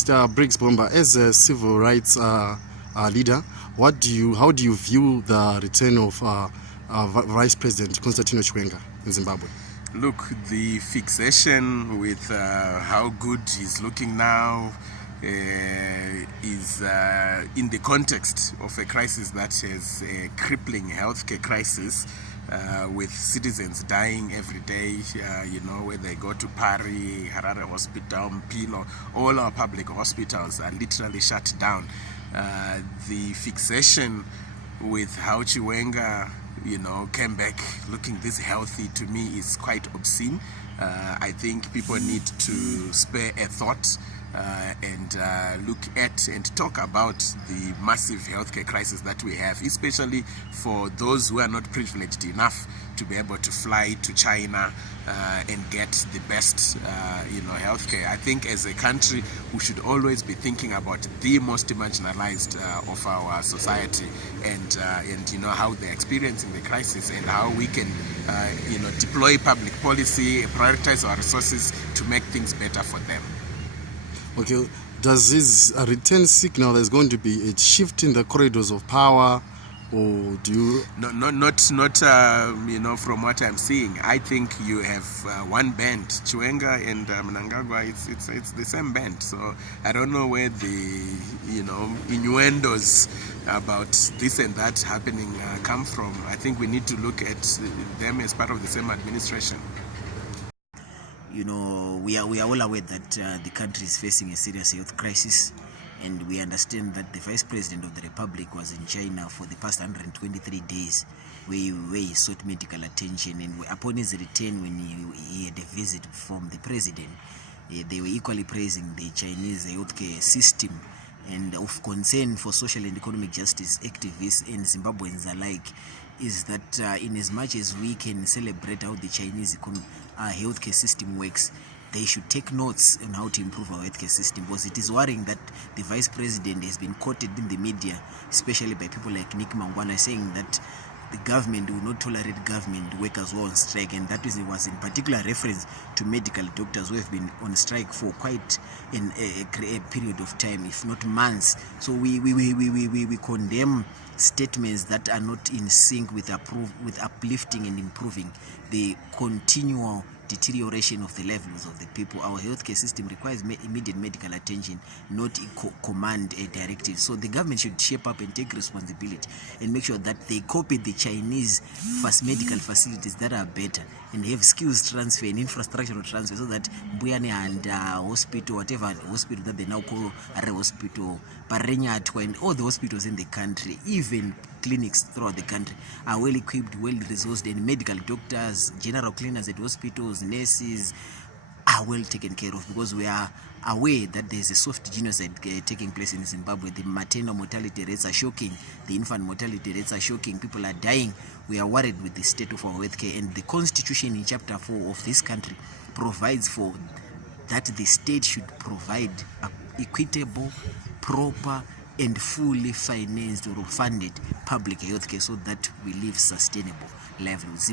Mr. Briggs Bomba, as a civil rights leader, how do you view the return of Vice President Constantino Chiwenga in Zimbabwe? Look, the fixation with how good he's looking now is in the context of a crisis that is a crippling healthcare crisis, with citizens dying every day, when they go to Pari, Harare Hospital, Mpilo, all our public hospitals are literally shut down. The fixation with how Chiwenga came back looking this healthy, to me is quite obscene. I think people need to spare a thought and look at and talk about the massive healthcare crisis that we have, especially for those who are not privileged enough to be able to fly to China and get the best healthcare. I think as a country we should always be thinking about the most marginalized of our society, and how they're experiencing the crisis, and how we can deploy public policy, prioritize our resources to make things better for them. Okay, does this return signal there's going to be a shift in the corridors of power, or do you? Not from what I'm seeing. I think you have one band, Chiwenga and Mnangagwa. It's the same band. So I don't know where the innuendos about this and that happening come from. I think we need to look at them as part of the same administration. We are all aware that the country is facing a serious health crisis, and we understand that the Vice President of the Republic was in China for the past 123 days where he sought medical attention, and upon his return, when he had a visit from the President, they were equally praising the Chinese healthcare system. And of concern for social and economic justice activists and Zimbabweans alike is that in as much as we can celebrate how the Chinese healthcare system works, they should take notes on how to improve our healthcare system, because it is worrying that the Vice President has been quoted in the media, especially by people like Nick Mangwana, saying that the government will not tolerate government workers who are on strike, and that was in particular reference to medical doctors who have been on strike for quite a period of time, if not months. So we condemn statements that are not in sync with uplifting and improving the continual deterioration of the levels of the people. Our healthcare system requires immediate medical attention, not command a directive. So the government should shape up and take responsibility and make sure that they copy the Chinese medical facilities that are better, and have skills transfer and infrastructural transfer, so that Buyane and hospital, whatever hospital that they now call Are Hospital, Parenyatwa, and all the hospitals in the country, even clinics throughout the country, are well equipped, well resourced, and medical doctors, general cleaners at hospitals, nurses are well taken care of, because we are aware that there's a soft genocide taking place in Zimbabwe. The maternal mortality rates are shocking, the infant mortality rates are shocking, people are dying. We are worried with the state of our healthcare, and the constitution in chapter 4 of this country provides for that the state should provide equitable, proper, and fully financed or funded public healthcare, so that we live sustainable levels.